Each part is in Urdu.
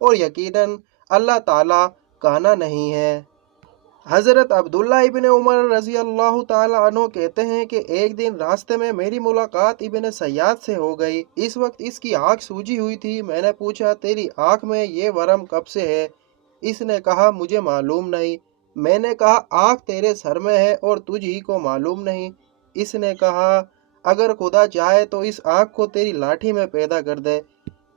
اور یقیناً اللہ تعالیٰ کانا نہیں ہے۔ حضرت عبداللہ ابن عمر رضی اللہ تعالیٰ عنہ کہتے ہیں کہ ایک دن راستے میں میری ملاقات ابن سیاد سے ہو گئی۔ اس وقت اس کی آنکھ سوجی ہوئی تھی۔ میں نے پوچھا تیری آنکھ میں یہ ورم کب سے ہے؟ اس نے کہا مجھے معلوم نہیں۔ میں نے کہا آنکھ تیرے سر میں ہے اور تجھ ہی کو معلوم نہیں۔ اس نے کہا اگر خدا چاہے تو اس آنکھ کو تیری لاٹھی میں پیدا کر دے۔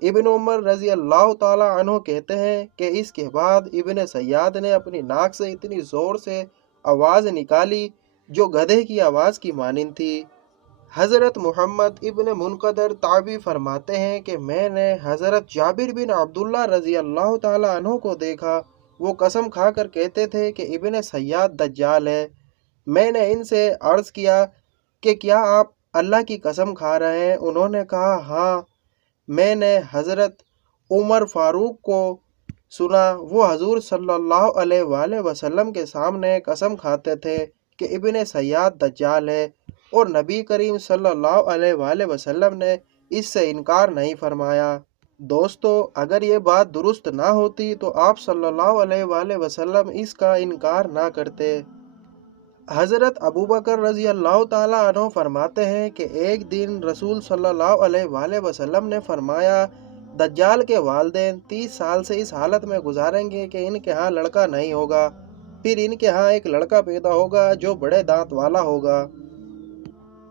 ابن عمر رضی اللہ تعالیٰ عنہ کہتے ہیں کہ اس کے بعد ابن سیاد نے اپنی ناک سے اتنی زور سے آواز نکالی جو گدھے کی آواز کی مانند تھی۔ حضرت محمد ابن منقدر تابعی فرماتے ہیں کہ میں نے حضرت جابر بن عبداللہ رضی اللہ تعالیٰ عنہ کو دیکھا۔ وہ قسم کھا کر کہتے تھے کہ ابن سیاد دجال ہے۔ میں نے ان سے عرض کیا کہ کیا آپ اللہ کی قسم کھا رہے ہیں؟ انہوں نے کہا ہاں۔ میں نے حضرت عمر فاروق کو سنا، وہ حضور صلی اللہ علیہ وآلہ وسلم کے سامنے قسم کھاتے تھے کہ ابن سیاد دجال ہے، اور نبی کریم صلی اللہ علیہ وآلہ وسلم نے اس سے انکار نہیں فرمایا۔ دوستو، اگر یہ بات درست نہ ہوتی تو آپ صلی اللہ علیہ وآلہ وسلم اس کا انکار نہ کرتے۔ حضرت ابوبکر رضی اللہ تعالیٰ عنہ فرماتے ہیں کہ ایک دن رسول صلی اللہ علیہ وآلہ وسلم نے فرمایا دجال کے والدین 30 سال سے اس حالت میں گزاریں گے کہ ان کے ہاں لڑکا نہیں ہوگا، پھر ان کے ہاں ایک لڑکا پیدا ہوگا جو بڑے دانت والا ہوگا۔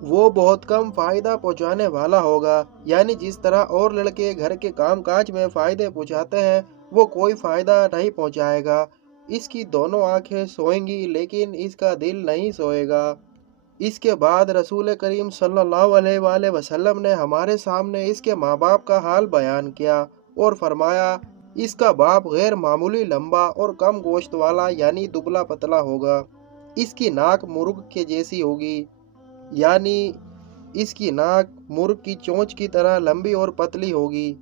وہ بہت کم فائدہ پہنچانے والا ہوگا، یعنی جس طرح اور لڑکے گھر کے کام کاج میں فائدے پہنچاتے ہیں وہ کوئی فائدہ نہیں پہنچائے گا۔ اس کی دونوں آنکھیں سوئیں گی لیکن اس کا دل نہیں سوئے گا۔ اس کے بعد رسول کریم صلی اللہ علیہ وآلہ وسلم نے ہمارے سامنے اس کے ماں باپ کا حال بیان کیا اور فرمایا اس کا باپ غیر معمولی لمبا اور کم گوشت والا یعنی دبلا پتلا ہوگا۔ اس کی ناک مرغ کے جیسی ہوگی، یعنی اس کی ناک مرغ کی چونچ کی طرح لمبی اور پتلی ہوگی،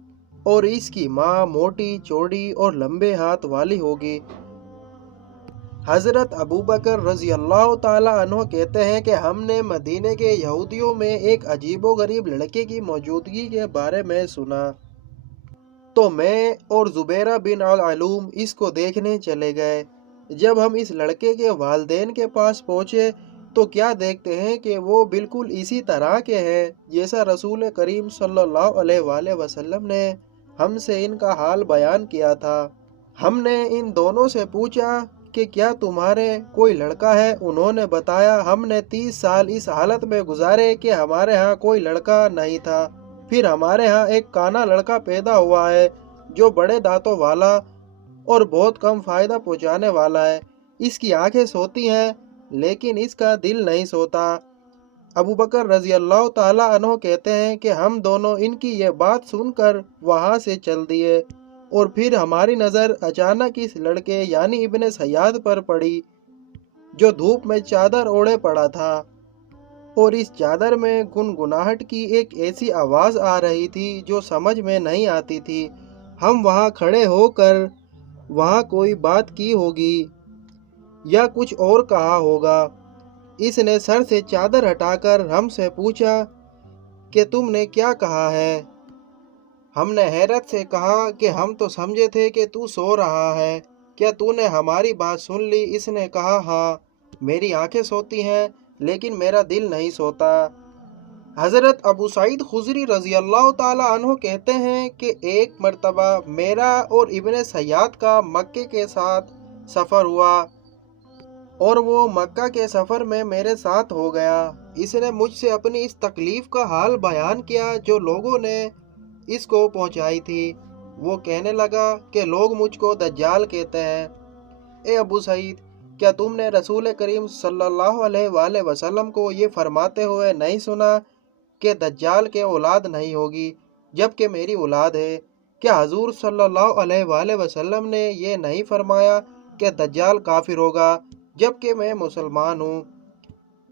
اور اس کی ماں موٹی چوڑی اور لمبے ہاتھ والی ہوگی۔ حضرت ابوبکر رضی اللہ تعالیٰ عنہ کہتے ہیں کہ ہم نے مدینے کے یہودیوں میں ایک عجیب و غریب لڑکے کی موجودگی کے بارے میں سنا، تو میں اور زبیرہ بن العلوم اس کو دیکھنے چلے گئے۔ جب ہم اس لڑکے کے والدین کے پاس پہنچے تو کیا دیکھتے ہیں کہ وہ بالکل اسی طرح کے ہیں جیسا رسول کریم صلی اللہ علیہ وآلہ وسلم نے ہم سے ان کا حال بیان کیا تھا۔ ہم نے ان دونوں سے پوچھا کہ کیا تمہارے کوئی لڑکا ہے؟ انہوں نے بتایا ہم نے 30 سال اس حالت میں گزارے کہ ہمارے ہاں کوئی لڑکا نہیں تھا، پھر ہمارے ہاں ایک کانا لڑکا پیدا ہوا ہے جو بڑے دانتوں والا اور بہت کم فائدہ پہنچانے والا ہے۔ اس کی آنکھیں سوتی ہیں لیکن اس کا دل نہیں سوتا۔ ابوبکر رضی اللہ تعالیٰ عنہ کہتے ہیں کہ ہم دونوں ان کی یہ بات سن کر وہاں سے چل دیے، اور پھر ہماری نظر اچانک اس لڑکے یعنی ابن سیاد پر پڑی جو دھوپ میں چادر اوڑھے پڑا تھا، اور اس چادر میں گنگناہٹ کی ایک ایسی آواز آ رہی تھی جو سمجھ میں نہیں آتی تھی۔ ہم وہاں کھڑے ہو کر وہاں کوئی بات کی ہوگی یا کچھ اور کہا ہوگا۔ اس نے سر سے چادر ہٹا کر ہم سے پوچھا کہ تم نے کیا کہا ہے؟ ہم نے حیرت سے کہا کہ ہم تو سمجھے تھے کہ تو سو رہا ہے، کیا تو نے ہماری بات سن لی؟ اس نے کہا ہاں، میری آنکھیں سوتی ہیں لیکن میرا دل نہیں سوتا۔ حضرت ابو سعید خدری رضی اللہ تعالیٰ عنہ کہتے ہیں کہ ایک مرتبہ میرا اور ابن سیاد کا مکے کے ساتھ سفر ہوا، اور وہ مکہ کے سفر میں میرے ساتھ ہو گیا۔ اس نے مجھ سے اپنی اس تکلیف کا حال بیان کیا جو لوگوں نے اس کو پہنچائی تھی۔ وہ کہنے لگا کہ لوگ مجھ کو دجال کہتے ہیں۔ اے ابو سعید، کیا تم نے رسول کریم صلی اللہ علیہ وآلہ وسلم کو یہ فرماتے ہوئے نہیں سنا کہ دجال کے اولاد نہیں ہوگی جبکہ میری اولاد ہے؟ کیا حضور صلی اللہ علیہ وآلہ وسلم نے یہ نہیں فرمایا کہ دجال کافر ہوگا جبکہ میں مسلمان ہوں؟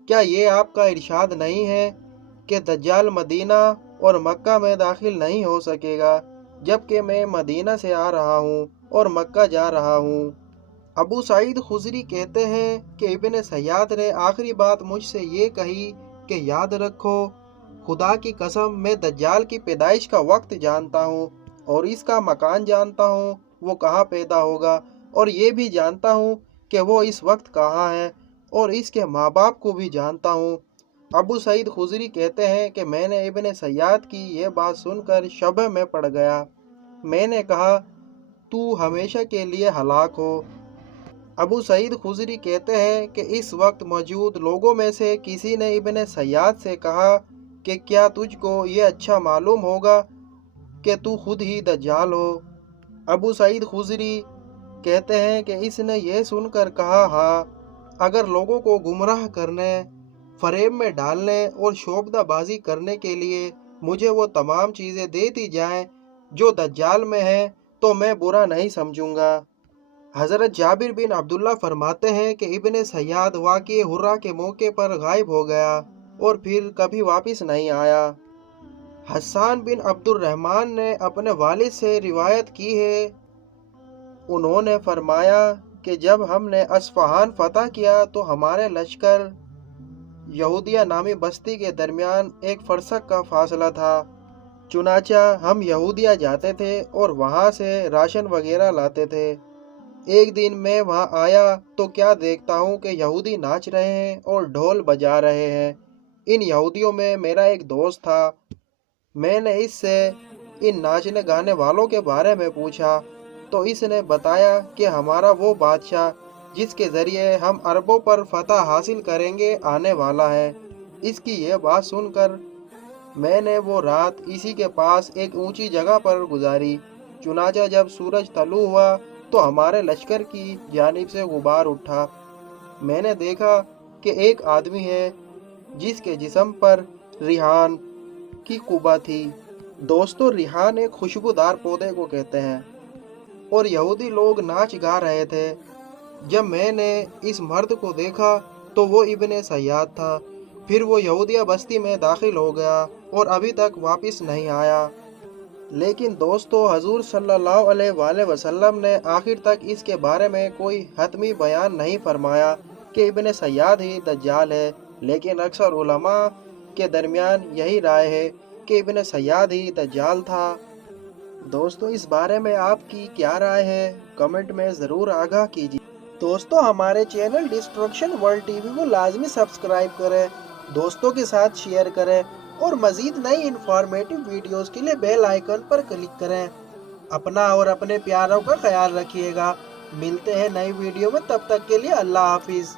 کیا یہ آپ کا ارشاد نہیں ہے کہ دجال مدینہ اور مکہ میں داخل نہیں ہو سکے گا جبکہ میں مدینہ سے آ رہا ہوں اور مکہ جا رہا ہوں؟ ابو سعید خدری کہتے ہیں کہ ابن سیاد نے آخری بات مجھ سے یہ کہی کہ یاد رکھو، خدا کی قسم میں دجال کی پیدائش کا وقت جانتا ہوں، اور اس کا مکان جانتا ہوں وہ کہاں پیدا ہوگا، اور یہ بھی جانتا ہوں کہ وہ اس وقت کہاں ہے، اور اس کے ماں باپ کو بھی جانتا ہوں۔ ابو سعید خضری کہتے ہیں کہ میں نے ابن سیاد کی یہ بات سن کر شبہ میں پڑ گیا۔ میں نے کہا تو ہمیشہ کے لیے ہلاک ہو۔ ابو سعید خضری کہتے ہیں کہ اس وقت موجود لوگوں میں سے کسی نے ابن سیاد سے کہا کہ کیا تجھ کو یہ اچھا معلوم ہوگا کہ تو خود ہی دجال ہو؟ ابو سعید خضری کہتے ہیں کہ اس نے یہ سن کر کہا ہاں، اگر لوگوں کو گمراہ کرنے، فریب میں ڈالنے اور شعبدہ بازی کرنے کے لیے مجھے وہ تمام چیزیں دے دی جائیں جو دجال میں ہیں تو میں برا نہیں سمجھوں گا۔ حضرت جابر بن عبداللہ فرماتے ہیں کہ ابن سیاد واقعہ حرہ کے موقع پر غائب ہو گیا اور پھر کبھی واپس نہیں آیا۔ حسان بن عبد الرحمن نے اپنے والد سے روایت کی ہے، انہوں نے فرمایا کہ جب ہم نے اصفہان فتح کیا تو ہمارے لشکر یہودیہ نامی بستی کے درمیان ایک فرسخ کا فاصلہ تھا، چنانچہ ہم یہودیہ جاتے تھے اور وہاں سے راشن وغیرہ لاتے تھے۔ ایک دن میں وہاں آیا تو کیا دیکھتا ہوں کہ یہودی ناچ رہے ہیں اور ڈھول بجا رہے ہیں۔ ان یہودیوں میں میرا ایک دوست تھا۔ میں نے اس سے ان ناچنے گانے والوں کے بارے میں پوچھا تو اس نے بتایا کہ ہمارا وہ بادشاہ جس کے ذریعے ہم عربوں پر فتح حاصل کریں گے آنے والا ہے۔ اس کی یہ بات سن کر میں نے وہ رات اسی کے پاس ایک اونچی جگہ پر گزاری، چنانچہ جب سورج طلوع ہوا تو ہمارے لشکر کی جانب سے غبار اٹھا۔ میں نے دیکھا کہ ایک آدمی ہے جس کے جسم پر ریحان کی قبہ تھی۔ دوستو، ریحان ایک خوشبودار پودے کو کہتے ہیں، اور یہودی لوگ ناچ گا رہے تھے۔ جب میں نے اس مرد کو دیکھا تو وہ ابن سیاد تھا۔ پھر وہ یہودیہ بستی میں داخل ہو گیا اور ابھی تک واپس نہیں آیا۔ لیکن دوستو، حضور صلی اللہ علیہ وآلہ وسلم نے آخر تک اس کے بارے میں کوئی حتمی بیان نہیں فرمایا کہ ابن سیاد ہی دجال ہے، لیکن اکثر علماء کے درمیان یہی رائے ہے کہ ابن سیاد ہی دجال تھا۔ دوستو، اس بارے میں آپ کی کیا رائے ہے؟ کمنٹ میں ضرور آگاہ کیجیے۔ دوستو، ہمارے channel destruction world T V کو لازمی سبسکرائب کریں، دوستوں کے ساتھ شیئر کریں اور مزید نئی انفارمیٹو ویڈیوز کے لیے بیل آئیکن پر کلک کریں۔ اپنا اور اپنے پیاروں کا خیال رکھیے گا۔ ملتے ہیں نئی ویڈیو میں، تب تک کے لیے اللہ حافظ۔